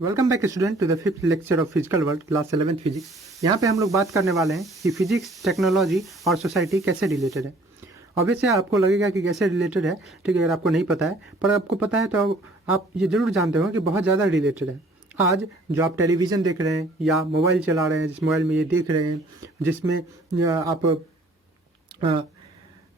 Welcome back student to the fifth lecture of physical world class 11th physics. यहाँ पे हम लोग बात करने वाले हैं कि फिजिक्स, टेक्नोलॉजी और सोसाइटी कैसे रिलेटेड है। ऑब्वियसली आपको लगेगा कि कैसे रिलेटेड है, ठीक है, अगर आपको नहीं पता है, पर आपको पता है तो आप ये जरूर जानते हो कि बहुत ज़्यादा रिलेटेड है। आज जो आप टेलीविज़न देख रहे हैं या मोबाइल चला रहे हैं, जिस मोबाइल में ये देख रहे हैं, जिसमें आप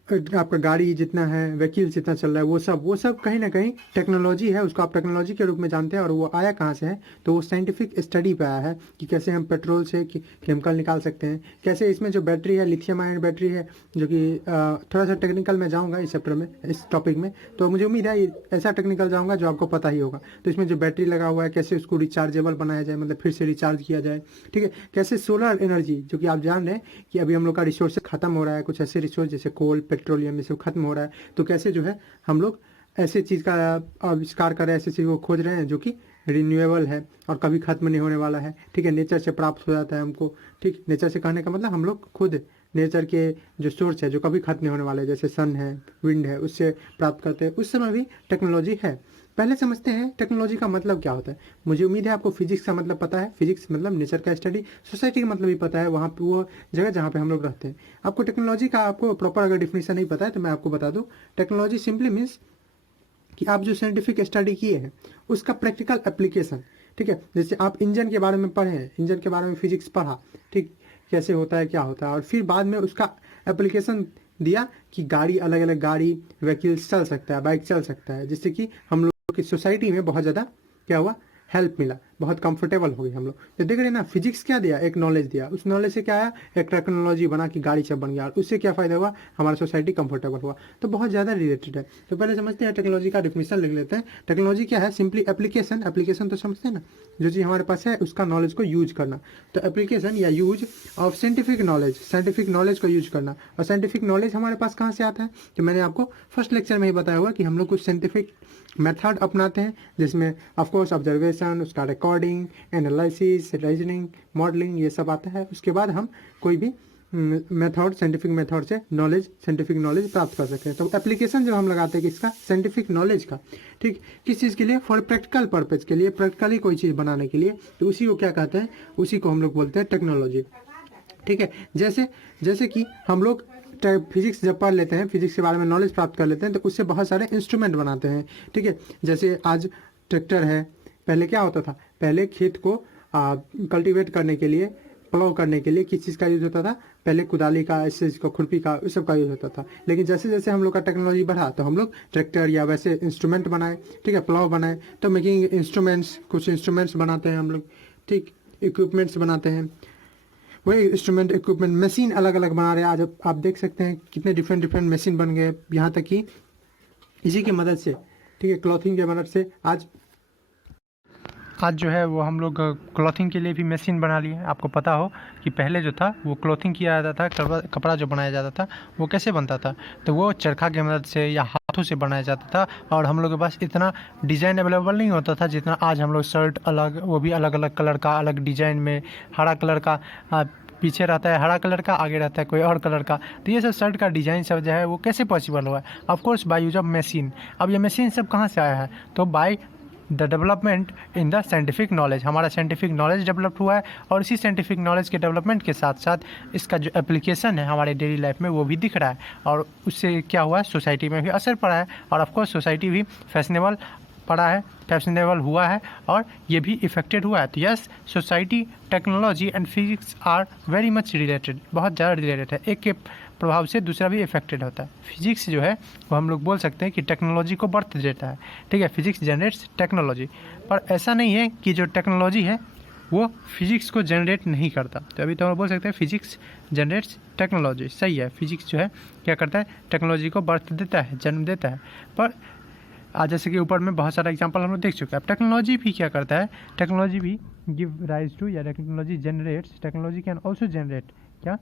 आपका गाड़ी जितना है, व्हीकल्स जितना चल रहा है, वो सब कहीं ना कहीं टेक्नोलॉजी है। उसको आप टेक्नोलॉजी के रूप में जानते हैं। और वो आया कहाँ से है? तो वो साइंटिफिक स्टडी पे आया है कि कैसे हम पेट्रोल से केमिकल निकाल सकते हैं, कैसे इसमें जो बैटरी है, लिथियम आयन बैटरी है, जो कि थोड़ा सा टेक्निकल में जाऊँगा इस चैप्टर में, इस टॉपिक में। तो मुझे उम्मीद है ऐसा टेक्निकल जाऊँगा जो आपको पता ही होगा। तो इसमें जो बैटरी लगा हुआ है, कैसे उसको रिचार्जेबल बनाया जाए, मतलब फिर से रिचार्ज किया जाए, ठीक है। कैसे सोलर एनर्जी, जो कि आप जान रहे हैं कि अभी हम लोग का रिसोर्स खत्म हो रहा है, कुछ ऐसे रिसोर्स जैसे कोल, पेट्रोलियम, ये सब खत्म हो रहा है, तो कैसे जो है हम लोग ऐसे चीज़ का आविष्कार कर रहे हैं, ऐसी चीज़ को खोज रहे हैं जो कि रिन्यूएबल है और कभी खत्म नहीं होने वाला है, ठीक है। नेचर से प्राप्त हो जाता है हमको, ठीक। नेचर से कहने का मतलब हम लोग खुद नेचर के जो सोर्स है, जो कभी खत्म नहीं होने वाले, जैसे सन है, विंड है, उससे प्राप्त करते हैं। उस समय भी टेक्नोलॉजी है। पहले समझते हैं टेक्नोलॉजी का मतलब क्या होता है। मुझे उम्मीद है आपको फिजिक्स का मतलब पता है। फिजिक्स मतलब नेचर का स्टडी, सोसाइटी का मतलब भी पता है, वहाँ पे वो जगह जहाँ पे हम लोग रहते हैं। आपको टेक्नोलॉजी का आपको प्रॉपर अगर डिफिनेशन नहीं पता है तो मैं आपको बता दूँ। टेक्नोलॉजी सिंपली मीन्स कि आप जो साइंटिफिक स्टडी किए हैं उसका प्रैक्टिकल एप्लीकेशन, ठीक है। जैसे आप इंजन के बारे में पढ़े हैं, इंजन के बारे में फिजिक्स पढ़ा, ठीक, कैसे होता है, क्या होता है, और फिर बाद में उसका एप्लीकेशन दिया कि गाड़ी, अलग अलग गाड़ी, व्हीकल्स चल सकता है, बाइक चल सकता है, जिससे कि हम लोग की सोसाइटी में बहुत ज़्यादा क्या हुआ, हेल्प मिला, बहुत कंफर्टेबल हो गई हम लोग। तो देख रहे हैं ना, फिजिक्स क्या दिया, एक नॉलेज दिया, उस नॉलेज से क्या आया, एक टेक्नोलॉजी बना कि गाड़ी सब बन गया, और उससे क्या फ़ायदा हुआ, हमारा सोसाइटी कंफर्टेबल हुआ। तो बहुत ज़्यादा रिलेटेड है। तो पहले समझते हैं टेक्नोलॉजी का डिफिनेशन लिख लेते हैं। टेक्नोलॉजी क्या है? Simply application. एप्लीकेशन तो समझते हैं ना, जो चीज़ हमारे पास है उसका नॉलेज को यूज करना। तो एप्लीकेशन या use of scientific knowledge, scientific knowledge को यूज करना। और साइंटिफिक नॉलेज हमारे पास कहाँ से आता है? तो मैंने आपको फर्स्ट लेक्चर में ही बताया हुआ कि हम लोग कुछ साइंटिफिक मेथड अपनाते हैं, जिसमें ऑफकोर्स ऑब्जर्वेशन, उसका रिकॉर्डिंग, एनालिसिस, रीजनिंग, मॉडलिंग, ये सब आता है। उसके बाद हम कोई भी मेथड, साइंटिफिक मेथड से नॉलेज, साइंटिफिक नॉलेज प्राप्त कर सकते हैं। तो एप्लीकेशन जब हम लगाते हैं किसका, साइंटिफिक नॉलेज का, ठीक, किस चीज़ के लिए, फॉर प्रैक्टिकल पर्पज़ के लिए, प्रैक्टिकली कोई चीज़ बनाने के लिए, तो उसी को क्या कहते हैं, उसी को हम लोग बोलते हैं टेक्नोलॉजी, ठीक है। जैसे जैसे कि हम लोग फिजिक्स जब पढ़ लेते हैं, फिजिक्स के बारे में नॉलेज प्राप्त कर लेते हैं, तो उससे बहुत सारे इंस्ट्रूमेंट बनाते हैं, ठीक है। जैसे आज ट्रैक्टर है, पहले क्या होता था, पहले खेत को कल्टीवेट करने के लिए, प्लाव करने के लिए किस चीज़ का यूज़ होता था, पहले कुदाली का, इस चीज़ का, खुरपी का, उस सब का यूज़ होता था। लेकिन जैसे जैसे हम लोग का टेक्नोलॉजी बढ़ा तो हम लोग ट्रैक्टर या वैसे इंस्ट्रूमेंट बनाए, ठीक है, प्लाव बनाए, तो मेकिंग इंस्ट्रूमेंट्स, कुछ इंस्ट्रूमेंट्स बनाते हैं हम लोग, ठीक, इक्विपमेंट्स बनाते हैं। वही इंस्ट्रूमेंट, इक्विपमेंट, मशीन अलग अलग बना रहे हैं। आज आप देख सकते हैं कितने डिफरेंट डिफरेंट मशीन बन गए, यहाँ तक कि इसी की मदद से, ठीक है, क्लॉथिंग की मदद से आज जो है वो हम लोग क्लॉथिंग के लिए भी मशीन बना लिए। आपको पता हो कि पहले जो था वो क्लॉथिंग किया जाता था, कपड़ा जो बनाया जाता था वो कैसे बनता था, तो वो चरखा की मदद से या हाथों से बनाया जाता था। और हम लोग के पास इतना डिज़ाइन अवेलेबल नहीं होता था जितना आज हम लोग शर्ट अलग, वो भी अलग अलग कलर का, अलग डिज़ाइन में, हरा कलर का पीछे रहता है, हरा कलर का आगे रहता है कोई और कलर का। तो ये सब शर्ट का डिज़ाइन सब जो है वो कैसे पॉसिबल हुआ है? Of course by use of machine. अब ये मशीन सब कहाँ से आया है? तो by the development in the scientific knowledge. हमारा साइंटिफिक नॉलेज डेवलप हुआ है, और इसी साइंटिफिक नॉलेज के डेवलपमेंट के साथ साथ इसका जो एप्लीकेशन है हमारे डेली लाइफ में वो भी दिख रहा है, और उससे क्या हुआ है, सोसाइटी में भी असर पड़ा है, और ऑफकोर्स सोसाइटी भी फैशनेबल पड़ा है, फैशनेबल हुआ है, और ये भी इफेक्टेड हुआ है। तो yes, society, technology and physics are very much related, बहुत ज़्यादा रिलेटेड है। एक के प्रभाव से दूसरा भी इफेक्टेड होता है। फिजिक्स जो है वो हम लोग बोल सकते हैं कि टेक्नोलॉजी को बर्थ देता है, ठीक है, फिजिक्स जनरेट्स टेक्नोलॉजी। पर ऐसा नहीं है कि जो टेक्नोलॉजी है वो फिजिक्स को जनरेट नहीं करता। तो अभी तो हम बोल सकते हैं फिजिक्स जनरेट्स टेक्नोलॉजी, सही है। फिजिक्स जो है क्या करता है, टेक्नोलॉजी को बर्थ देता है, जन्म देता है। पर आज जैसे कि ऊपर में बहुत सारा एग्जांपल हम लोग देख चुके हैं। अब टेक्नोलॉजी भी क्या करता है, टेक्नोलॉजी भी गिव राइज टू, या technology generates, technology can also generate क्या,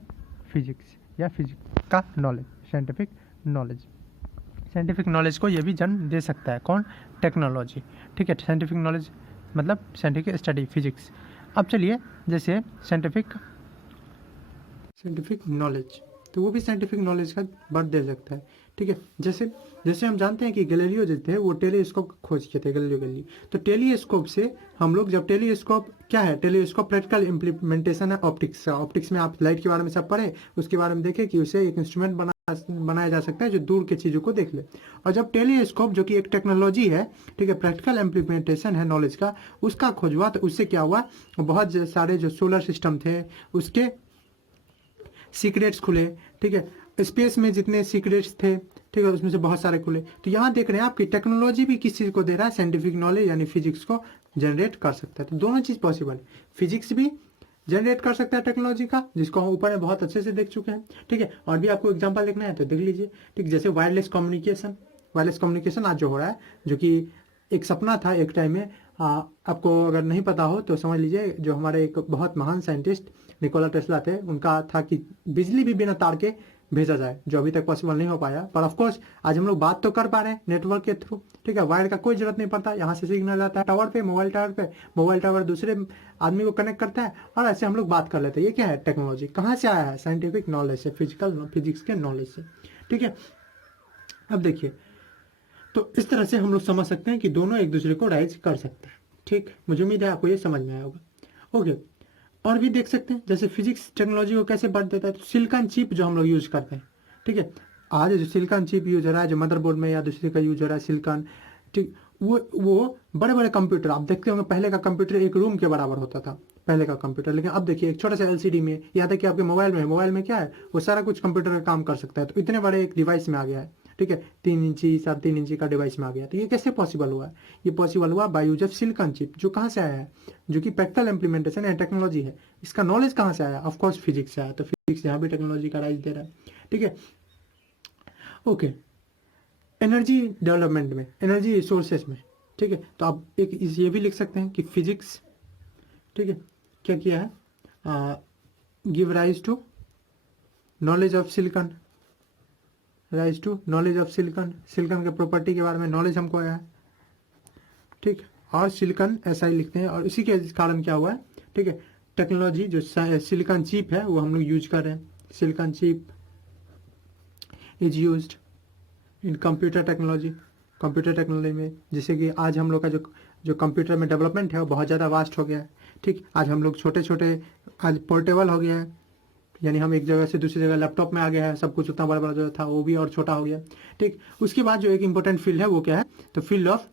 फिजिक्स या फिजिक्स का knowledge, scientific knowledge. Scientific knowledge को ये भी जन्म दे सकता है, कौन, टेक्नोलॉजी, ठीक है। साइंटिफिक नॉलेज मतलब साइंटिफिक स्टडी, फिजिक्स। अब चलिए, जैसे साइंटिफिक नॉलेज, तो वो भी साइंटिफिक नॉलेज का बर्थ दे सकता है, ठीक है। जैसे जैसे हम जानते हैं कि गैलीलियो जो थे वो टेलीस्कोप खोज किए थे, गैलीलियो गैलीली। तो टेलीस्कोप से हम लोग जब टेलीस्कोप क्या है, टेलीस्कोप प्रैक्टिकल इम्प्लीमेंटेशन है ऑप्टिक्स का। ऑप्टिक्स में आप लाइट के बारे में सब पढ़े, उसके बारे में देखें कि उसे एक इंस्ट्रूमेंट बनाया जा सकता है जो दूर की चीज़ों को देख ले। और जब टेलीस्कोप जो कि एक टेक्नोलॉजी है, ठीक है, प्रैक्टिकल इम्प्लीमेंटेशन है नॉलेज का, उसका खोज हुआ, तो उससे क्या हुआ, बहुत सारे जो सोलर सिस्टम थे उसके सीक्रेट्स खुले। ठीक है, स्पेस में जितने सीक्रेट्स थे, ठीक है, उसमें से बहुत सारे खुले। तो यहाँ देख रहे हैं आपकी टेक्नोलॉजी भी किस चीज़ को दे रहा है, साइंटिफिक नॉलेज यानी फिजिक्स को जनरेट कर सकता है। तो दोनों चीज़ पॉसिबल है, फिजिक्स भी जनरेट कर सकता है टेक्नोलॉजी का, जिसको हम ऊपर में बहुत अच्छे से देख चुके हैं। ठीक है, और भी आपको एग्जांपल देखना है तो देख लीजिए। ठीक, जैसे वायरलेस कम्युनिकेशन आज जो हो रहा है, जो कि एक सपना था एक टाइम में। आपको अगर नहीं पता हो तो समझ लीजिए, जो हमारे एक बहुत महान साइंटिस्ट निकोला टेस्ला थे, उनका था कि बिजली भी बिना तार के भेजा जाए, जो अभी तक पॉसिबल नहीं हो पाया। पर ऑफ कोर्स आज हम लोग बात तो कर पा रहे हैं नेटवर्क के थ्रू। ठीक है, वायर का कोई जरूरत नहीं पड़ता, यहाँ से सिग्नल आता है टावर पे, मोबाइल टावर पे, मोबाइल टावर दूसरे आदमी को कनेक्ट करता है और ऐसे हम लोग बात कर लेते हैं। ये क्या है, टेक्नोलॉजी कहाँ से आया है, साइंटिफिक नॉलेज से, फिजिक्स के नॉलेज से। ठीक है, अब देखिए, तो इस तरह से हम लोग समझ सकते हैं कि दोनों एक दूसरे को राइज कर सकते हैं। ठीक, मुझे उम्मीद है आपको ये समझ में आया होगा। ओके, और भी देख सकते हैं, जैसे फिजिक्स टेक्नोलॉजी को कैसे बढ़ देता है। तो सिलिकॉन चिप जो हम लोग यूज करते हैं, ठीक है, आज जो सिलिकॉन चिप यूज हो रहा है, जो मदरबोर्ड में या दूसरे का यूज हो रहा है सिलिकॉन, ठीक, वो बड़े बड़े कंप्यूटर आप देखते होंगे, पहले का कंप्यूटर एक रूम के बराबर होता था पहले का कंप्यूटर, लेकिन अब देखिए एक छोटा सा एलसीडी में, यहाँ तक कि आपके मोबाइल में क्या है, वो सारा कुछ कंप्यूटर का काम कर सकता है। तो इतने बड़े एक डिवाइस में आ गया है। ठीक है, 3 इंची 3.5 इंची का डिवाइस में आ गया। तो ये कैसे पॉसिबल हुआ है, ये पॉसिबल हुआ by use of silicon chip, जो कहाँ से आया है, जो कि प्रैक्टिकल इंप्लीमेंटेशन है, टेक्नोलॉजी है। इसका नॉलेज कहाँ से आया, ऑफकोर्स फिजिक्स से आया। तो फिजिक्स यहाँ भी टेक्नोलॉजी का राइज दे रहा है। ठीक है, ओके, एनर्जी डेवलपमेंट में, एनर्जी रिसोर्सेज में, ठीक है, तो आप एक ये भी लिख सकते हैं कि फिजिक्स, ठीक है, क्या किया है, give rise to knowledge of silicon, rise to knowledge of silicon, silicon के प्रॉपर्टी के बारे में नॉलेज हमको आया है। ठीक, और सिलिकॉन ऐसा ही लिखते हैं, और इसी के कारण क्या हुआ है, ठीक है, टेक्नोलॉजी जो सिलिकॉन चिप है वो हम लोग यूज कर रहे हैं। Silicon chip is used in computer technology में, जैसे कि आज हम लोग का जो कंप्यूटर में डेवलपमेंट है वो बहुत ज़्यादा वास्ट हो गया है। ठीक, आज हम लोग छोटे छोटे, आज पोर्टेबल हो गया है, यानी हम एक जगह से दूसरी जगह लैपटॉप में आ गया है, सब कुछ उतना बड़ा बड़ा जो था वो भी और छोटा हो गया। ठीक, उसके बाद जो एक इंपॉर्टेंट फील्ड है वो क्या है, तो फील्ड ऑफ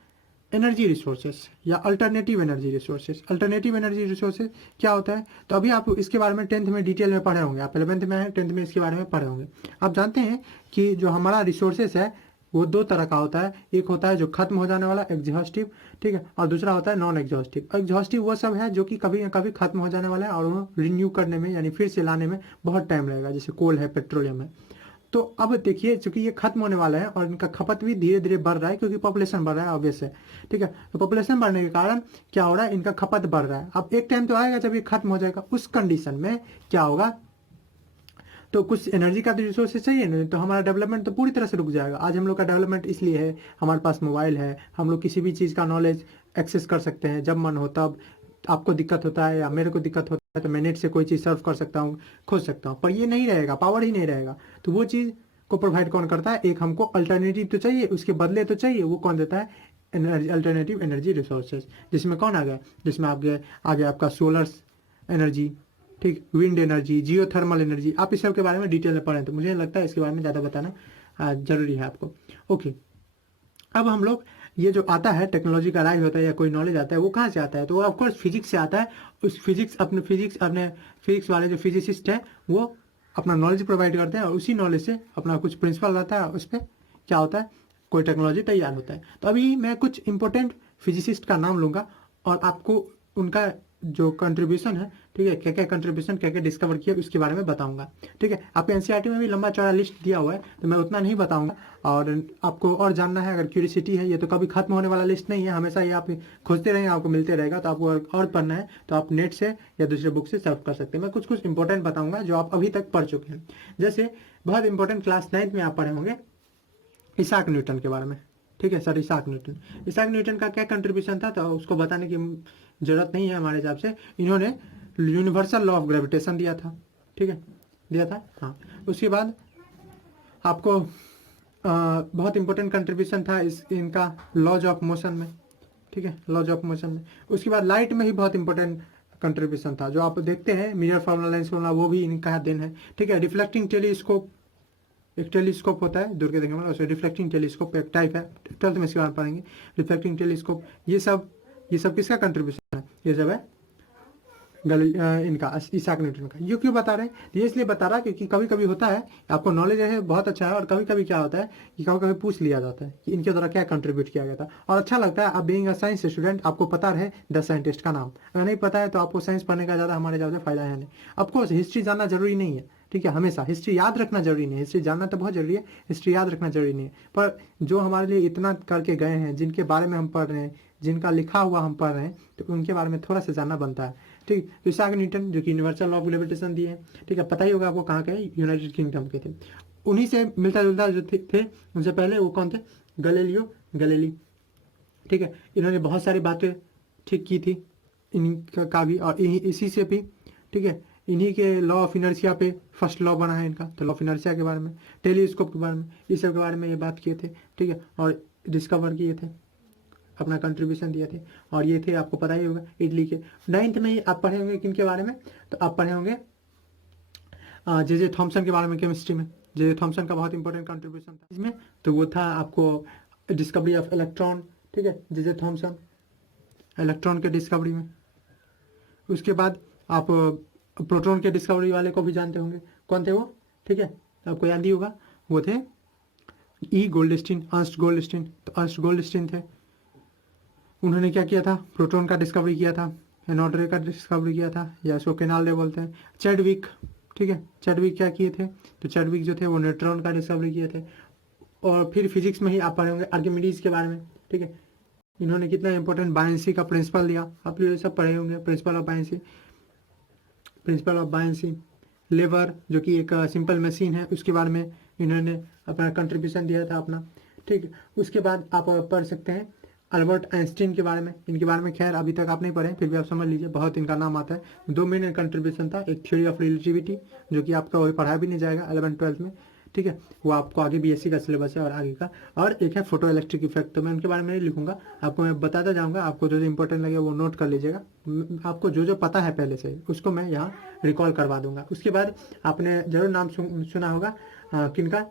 एनर्जी रिसोर्सेज या alternative energy resources. Alternative energy resources क्या होता है, तो अभी आप इसके बारे में 10th में डिटेल में पढ़े होंगे, आप 11th में हैं, 10th में इसके बारे में पढ़े होंगे। आप जानते हैं कि जो हमारा रिसोर्सेज है वो दो तरह का होता है, एक होता है जो खत्म हो जाने वाला एग्जॉस्टिव, ठीक है, और दूसरा होता है नॉन एग्जॉस्टिव। एग्जॉस्टिव वो सब है जो कि कभी ना कभी खत्म हो जाने वाला है, और वो रिन्यू करने में यानी फिर से लाने में बहुत टाइम लगेगा, जैसे कोल है, पेट्रोलियम है। तो अब देखिए, चूंकि ये खत्म होने वाला है और इनका खपत भी धीरे धीरे बढ़ रहा है, क्योंकि पॉपुलेशन बढ़ रहा है, ऑब्वियस है। ठीक है, तो पॉपुलेशन बढ़ने के कारण क्या हो रहा है, इनका खपत बढ़ रहा है। अब एक टाइम तो आएगा जब ये खत्म हो जाएगा, उस कंडीशन में क्या होगा, तो कुछ एनर्जी का तो रिसोर्सेज चाहिए, नहीं तो हमारा डेवलपमेंट तो पूरी तरह से रुक जाएगा। आज हम लोग का डेवलपमेंट इसलिए है, हमारे पास मोबाइल है, हम लोग किसी भी चीज़ का नॉलेज एक्सेस कर सकते हैं जब मन हो तब। आपको दिक्कत होता है या मेरे को दिक्कत होता है तो मैं नेट से कोई चीज़ सर्व कर सकता हूँ, खोज सकता हूँ। पर ये नहीं रहेगा, पावर ही नहीं रहेगा। तो वो चीज़ को प्रोवाइड कौन करता है, एक हमको अल्टरनेटिव तो चाहिए, उसके बदले तो चाहिए, वो कौन देता है, एनर्जी, अल्टरनेटिव एनर्जी रिसोर्सेज। जिसमें कौन आ गया, जिसमें आ गया आपका सोलर एनर्जी, ठीक, विंड एनर्जी, जियोथर्मल एनर्जी। आप इस सब के बारे में डिटेल में पढ़ें, तो मुझे लगता है इसके बारे में ज़्यादा बताना जरूरी है आपको। ओके, अब हम लोग ये जो आता है टेक्नोलॉजी का राइज होता है या कोई नॉलेज आता है, वो कहाँ से आता है, तो ऑफकोर्स फिजिक्स से आता है। उस अपने फिजिक्स वाले जो फिजिसिस्ट हैं वो अपना नॉलेज प्रोवाइड करते हैं, और उसी नॉलेज से अपना कुछ प्रिंसिपल रहता है, उस पर क्या होता है, कोई टेक्नोलॉजी तैयार होता है। तो अभी मैं कुछ इंपॉर्टेंट फिजिसिस्ट का नाम लूँगा और आपको उनका जो कंट्रीब्यूशन है, ठीक है, क्या क्या कंट्रीब्यूशन, क्या क्या डिस्कवर किया, उसके बारे में बताऊंगा। ठीक है, आपके एनसीईआरटी में भी लंबा चौड़ा लिस्ट दिया हुआ है, तो मैं उतना नहीं बताऊंगा। और आपको और जानना है, अगर क्यूरियोसिटी है, ये तो कभी खत्म होने वाला लिस्ट नहीं है, हमेशा ये आप खोजते रहेंगे, आपको मिलते रहेगा। तो आपको और पढ़ना है तो आप नेट से या दूसरे बुक से सर्व कर सकते हैं। मैं कुछ कुछ इंपॉर्टेंट बताऊंगा जो आप अभी तक पढ़ चुके हैं। जैसे बहुत इंपॉर्टेंट क्लास 9th में आप पढ़े होंगे इसाक न्यूटन के बारे में। ठीक है सर, इसाक न्यूटन का क्या कंट्रीब्यूशन था, तो उसको बताने की जरूरत नहीं है हमारे हिसाब से। इन्होंने यूनिवर्सल लॉ ऑफ ग्रेविटेशन दिया था, ठीक है, दिया था, हाँ। उसके बाद आपको बहुत इंपॉर्टेंट कंट्रीब्यूशन था इनका लॉज ऑफ मोशन में, ठीक है, लॉज ऑफ मोशन में। उसके बाद लाइट में ही बहुत इंपॉर्टेंट कंट्रीब्यूशन था, जो आप देखते हैं मिरर फार्मूला, लेंस फार्मूला, वो भी इनका देन है, ठीक है। रिफ्लेक्टिंग टेलीस्कोप, एक टेलीस्कोप होता है दूर के देखने वाला, उसे रिफ्लेक्टिंग टेलीस्कोप एक टाइप है, 12th में इसके बारे में पढ़ेंगे। रिफ्लेक्टिंग टेलीस्कोप, ये सब किसका कंट्रीब्यूशन है? ये सब है इनका इसाक न्यूटन का। ये क्यों बता रहे हैं? ये इसलिए बता रहा है क्योंकि कभी कभी होता है, आपको नॉलेज है बहुत अच्छा है, और कभी कभी क्या होता है कि कभी कभी पूछ लिया जाता है कि इनके द्वारा क्या कंट्रीब्यूट किया गया था, और अच्छा लगता है आप बीइंग अ साइंस स्टूडेंट आपको पता रहे 10 साइंटिस्ट का नाम। अगर नहीं पता है तो आपको साइंस पढ़ने का ज़्यादा हमारे ज़्यादा फायदा है नहीं। ऑफकोर्स हिस्ट्री जानना जरूरी नहीं है, ठीक है, हमेशा हिस्ट्री याद रखना जरूरी नहीं है, हिस्ट्री जानना तो बहुत जरूरी है, हिस्ट्री याद रखना जरूरी नहीं है, पर जो हमारे लिए इतना करके गए हैं, जिनके बारे में हम पढ़ रहे हैं, जिनका लिखा हुआ हम पढ़ रहे हैं, तो उनके बारे में थोड़ा सा जानना बनता है, ठीक। तो इसाक न्यूटन जो कि यूनिवर्सल लॉ ऑफ ग्रेविटेशन दिए हैं, ठीक है, पता ही होगा आपको कहाँ के, यूनाइटेड किंगडम के थे। उन्हीं से मिलता जुलता जो थे उनसे पहले वो कौन थे? गैलीलियो गैलीली, ठीक है। इन्होंने बहुत सारी बातें ठीक की थी इनका का भी, और इसी से भी, ठीक है, इन्हीं के लॉ ऑफ इनर्शिया पे फर्स्ट लॉ बना है इनका, तो लॉ ऑफ इनर्शिया के बारे में, टेलीस्कोप के बारे में, इस सब के बारे में ये बात किए थे, ठीक है, और डिस्कवर किए थे, अपना कंट्रीब्यूशन दिए थे। और ये थे, आपको पता ही होगा, इटली के। 9th में ही आप पढ़े होंगे किन के बारे में? तो आप पढ़े होंगे जे थॉमसन के बारे में, केमिस्ट्री में जे थॉमसन का बहुत इंपॉर्टेंट कंट्रीब्यूशन था इसमें, तो वो था आपको डिस्कवरी ऑफ इलेक्ट्रॉन, ठीक है, जे थॉमसन इलेक्ट्रॉन के डिस्कवरी में। उसके बाद आप प्रोटॉन के डिस्कवरी वाले को भी जानते होंगे, कौन थे वो? ठीक है, आपको याद ही होगा, वो थे ई गोल्डस्टीन, अर्स्ट गोल्डस्टीन। तो अर्स्ट गोल्डस्टीन थे, उन्होंने क्या किया था? प्रोटॉन का डिस्कवरी किया था, एनोड रे का डिस्कवरी किया था, या इसको केनाल रे बोलते हैं। चैडविक, ठीक है, चैडविक क्या किए थे? तो चैडविक जो थे वो न्यूट्रॉन का डिस्कवरी किए थे। और फिर फिजिक्स में ही आप पढ़े होंगे आर्किमिडीज के बारे में, ठीक है, इन्होंने कितना इंपॉर्टेंट बायंसी का प्रिंसिपल दिया, आप ये सब पढ़े होंगे, principle of buoyancy, principle of buoyancy. Lever जो कि एक सिंपल मशीन है, उसके बारे में इन्होंने अपना कंट्रीब्यूशन दिया था अपना, ठीक है। उसके बाद आप पढ़ सकते हैं अल्बर्ट आइंस्टीन के बारे में। इनके बारे में खैर अभी तक आप नहीं पढ़े, फिर भी आप समझ लीजिए, बहुत इनका नाम आता है। 2 मेन कंट्रीब्यूशन था, एक थ्योरी ऑफ रिलेटिविटी जो कि आपका वही पढ़ा भी नहीं जाएगा 11th-12th में, ठीक है, वो आपको आगे बीएससी का सिलेबस है और आगे का। और एक है फोटो इलेक्ट्रिक इफेक्ट, तो मैं उनके बारे में नहीं लिखूंगा, आपको मैं बताता जाऊंगा, आपको जो जो इंपॉर्टेंट लगे वो नोट कर लीजिएगा, आपको जो जो पता है पहले से उसको मैं यहाँ रिकॉल करवा दूंगा। उसके बाद आपने जरूर नाम सुना होगा किनका?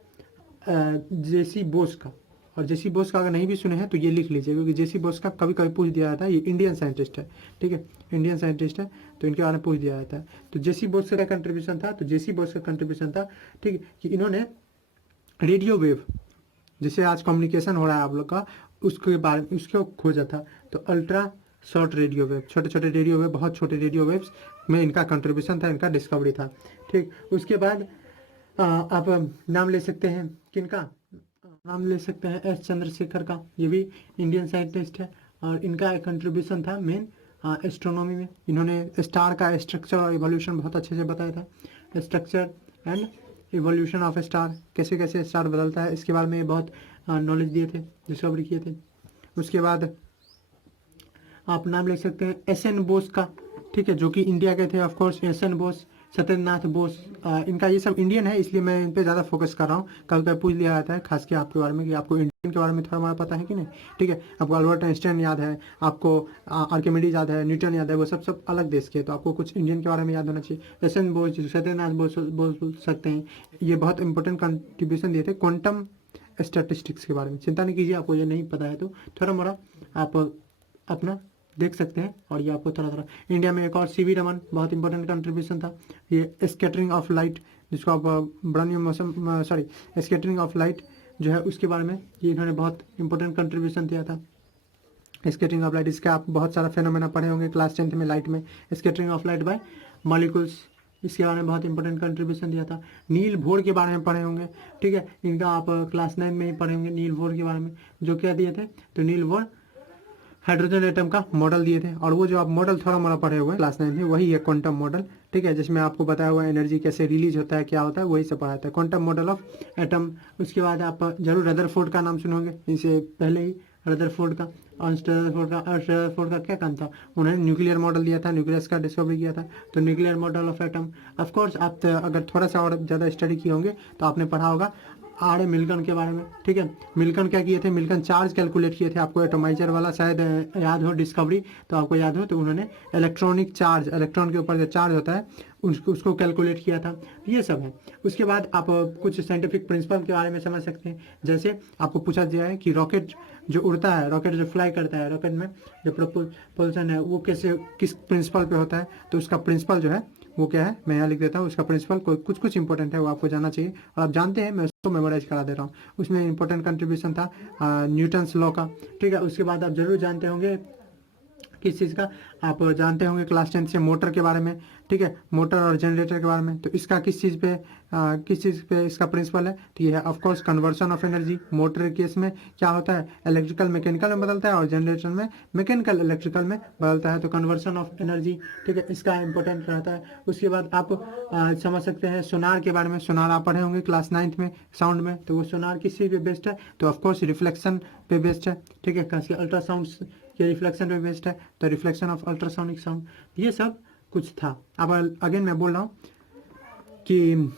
जेसी बोस का। और जेसी बोस का अगर नहीं भी सुने हैं तो ये लिख लीजिए, क्योंकि जेसी बोस का कभी कभी पूछ दिया जाता है, ये इंडियन साइंटिस्ट है, ठीक है, इंडियन साइंटिस्ट है, तो इनके बारे में पूछ दिया जाता है। तो जेसी बोस का कंट्रीब्यूशन था, तो जेसी बोस का कंट्रीब्यूशन था, ठीक है, कि इन्होंने रेडियो वेव, जिससे आज कम्युनिकेशन हो रहा है आप लोग का, उसके बारे में उसको खोजा था। तो अल्ट्रा शॉर्ट रेडियो वेव, छोटे छोटे रेडियो वेव, बहुत छोटे रेडियो वेव्स में इनका कंट्रीब्यूशन था, इनका डिस्कवरी था, ठीक। उसके बाद आप नाम ले सकते हैं किनका? नाम ले सकते हैं एस चंद्रशेखर का, ये भी इंडियन साइंटिस्ट है, और इनका एक कंट्रीब्यूशन था मेन एस्ट्रोनॉमी में। इन्होंने स्टार का स्ट्रक्चर और इवोल्यूशन बहुत अच्छे से बताया था, structure and evolution of star, कैसे कैसे स्टार बदलता है, इसके बारे में ये बहुत नॉलेज दिए थे, डिस्कवरी किए थे। उसके बाद आप नाम ले सकते हैं एस एन बोस का, ठीक है, जो कि इंडिया के थे of course, S N Bose, Satyendranath Bose. इनका ये सब इंडियन है, इसलिए मैं इन पे ज़्यादा फोकस कर रहा हूँ। कभी कभी पूछ लिया जाता है खास के आपके बारे में कि आपको इंडियन के बारे में थोड़ा बहुत पता है कि नहीं, ठीक है, आपको अल्बर्ट आइंस्टाइन याद है, आपको आर्किमिडीज याद है, न्यूटन याद है, वो सब अलग देश के, तो आपको कुछ इंडियन के बारे में याद होना चाहिए। एस एन बोस, सत्येंद्रनाथ बोस बोल सकते हैं, ये बहुत इंपॉर्टेंट कंट्रीब्यूशन दिए थे क्वांटम स्टैटिस्टिक्स के बारे में। चिंता नहीं कीजिए, आपको ये नहीं पता है तो थोड़ा मोड़ा आप अपना देख सकते हैं, और ये आपको थोड़ा थोड़ा। इंडिया में एक और सीवी रमन, बहुत इंपॉर्टेंट कंट्रीब्यूशन था, ये स्कैटरिंग ऑफ लाइट, जिसको आप ब्राउनियम मौसम स्कैटरिंग ऑफ लाइट जो है उसके बारे में ये इन्होंने बहुत इंपॉर्टेंट कंट्रीब्यूशन दिया था। स्कैटरिंग ऑफ लाइट, इसका आप बहुत सारा फेनोमेना पढ़े होंगे क्लास 10th में लाइट में, scattering of light by molecules, इसके बारे में बहुत इंपॉर्टेंट कंट्रीब्यूशन दिया था। नील बोर के बारे में पढ़े होंगे, ठीक है, इनका आप क्लास 9 में ही पढ़े होंगे नील बोर के बारे में, जो क्या दिए थे? तो नील बोर हाइड्रोजन एटम का मॉडल दिए थे, और वो जो आप मॉडल थोड़ा मोड़ा पढ़े हुए हैं क्लास 9 में, वही है क्वांटम मॉडल, ठीक है, जिसमें आपको बताया हुआ एनर्जी कैसे रिलीज होता है, क्या होता है, वही सब पढ़ाया था, क्वांटम मॉडल ऑफ एटम। उसके बाद आप जरूर रदरफोर्ड का नाम सुनोगे, इनसे पहले ही रदरफोर्ड का। रदरफोर्ड का क्या काम था, उन्होंने न्यूक्लियर मॉडल दिया था, न्यूक्लियस का डिस्कवरी किया था, तो nuclear model of atom. Of course आप अगर थोड़ा सा और ज़्यादा स्टडी किए होंगे तो आपने पढ़ा होगा आर ए मिल्टन के बारे में, ठीक है। मिल्टन क्या किए थे, मिल्टन चार्ज कैलकुलेट किए थे, आपको एटोमाइजर वाला शायद याद हो डिस्कवरी, तो आपको याद हो, तो उन्होंने इलेक्ट्रॉनिक चार्ज, इलेक्ट्रॉन के ऊपर जो चार्ज होता है उसको कैलकुलेट किया था, ये सब है। उसके बाद आप कुछ साइंटिफिक प्रिंसिपल के बारे में समझ सकते हैं। जैसे आपको पूछा गया है कि रॉकेट जो उड़ता है, रॉकेट जो फ्लाई करता है, रॉकेट में जो प्रपोल्सन है वो कैसे, किस प्रिंसिपल पे होता है, तो उसका प्रिंसिपल जो है वो क्या है, मैं यहाँ लिख देता हूँ। उसका प्रिंसिपल कुछ कुछ इंपॉर्टेंट है, वो आपको जानना चाहिए, और आप जानते हैं, मैं उसको मेमोराइज करा दे रहा हूँ। उसमें इंपॉर्टेंट कंट्रीब्यूशन था न्यूटन्स लॉ का, ठीक है। उसके बाद आप जरूर जानते होंगे किस चीज़ का, आप जानते होंगे क्लास 10 से मोटर के बारे में, ठीक है, मोटर और जनरेटर के बारे में। तो इसका किस चीज़ पे इसका प्रिंसिपल है, तो ये है of course conversion of energy. Motor case में क्या होता है, इलेक्ट्रिकल मैकेनिकल में बदलता है, और जनरेटर में मैकेनिकल इलेक्ट्रिकल में बदलता है, तो कन्वर्सन ऑफ एनर्जी, ठीक है, इसका इंपॉर्टेंट रहता है। उसके बाद आप समझ सकते हैं सोनार के बारे में। सोनार आप पढ़े होंगे क्लास 9 में साउंड में, तो वो सोनार किस चीज़ पे बेस्ड है, तो ऑफकोर्स रिफ्लेक्शन पे बेस्ड है, ठीक है। अल्ट्रासाउंड के रिफ्लेक्शन पे बेस्ड है, तो रिफ्लेक्शन ऑफ अल्ट्रासोनिक साउंड, ये सब कुछ था। अब अगेन मैं बोल रहा हूँ कि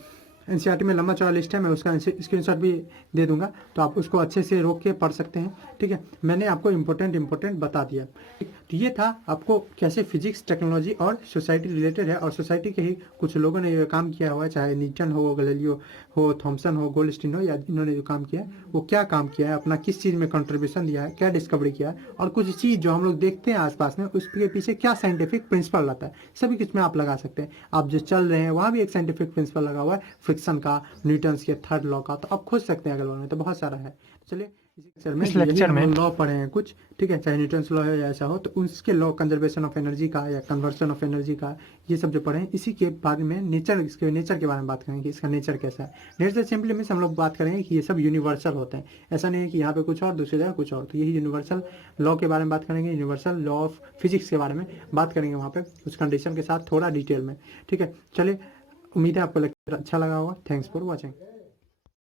एनसीईआरटी में लंबा चौड़ा लिस्ट है, मैं उसका स्क्रीनशॉट भी दे दूंगा, तो आप उसको अच्छे से रोक के पढ़ सकते हैं, ठीक है। मैंने आपको इंपॉर्टेंट बता दिया, ठीक। तो ये था आपको कैसे फिजिक्स, टेक्नोलॉजी और सोसाइटी रिलेटेड है, और सोसाइटी के ही कुछ लोगों ने ये काम किया हुआ है, चाहे न्यूटन हो, गैलीलियो हो, थॉमसन हो, गोल्डस्टीन हो, या इन्होंने जो काम किया है वो क्या काम किया है, अपना किस चीज़ में कंट्रीब्यूशन दिया है, क्या डिस्कवरी किया है, और कुछ चीज़ जो हम लोग देखते हैं आसपास में उसके पीछे क्या साइंटिफिक प्रिंसिपल रहता है, सभी कुछ में आप लगा सकते हैं। आप जो चल रहे हैं वहाँ भी एक साइंटिफिक प्रिंसिपल लगा हुआ है, फ्रिक्शन का, न्यूटन्स के थर्ड लॉ का, तो आप खोज सकते हैं अगल बगल में, तो बहुत सारा है। चलिए इस लेक्चर में लॉ पढ़े हैं कुछ, ठीक है, चाहे न्यूटन्स लॉ है या ऐसा हो, तो उसके लॉ, कंजर्वेशन ऑफ एनर्जी का या कन्वर्सन ऑफ एनर्जी का, ये सब जो पढ़े हैं, इसी के बाद में नेचर, इसके नेचर के बारे में बात करेंगे कि इसका नेचर कैसा है। नेचर सिंपली मीन्स हम लोग बात करेंगे कि ये सब यूनिवर्सल होते हैं, ऐसा नहीं है कि यहाँ पे कुछ और दूसरी जगह कुछ और, तो यही यूनिवर्सल लॉ के बारे में बात करेंगे, यूनिवर्सल लॉ ऑफ फिजिक्स के बारे में बात करेंगे वहाँ पे उस कंडीशन के साथ थोड़ा डिटेल में, ठीक है। चलिए, उम्मीद है आपको लेक्चर अच्छा लगा होगा। Thanks for watching.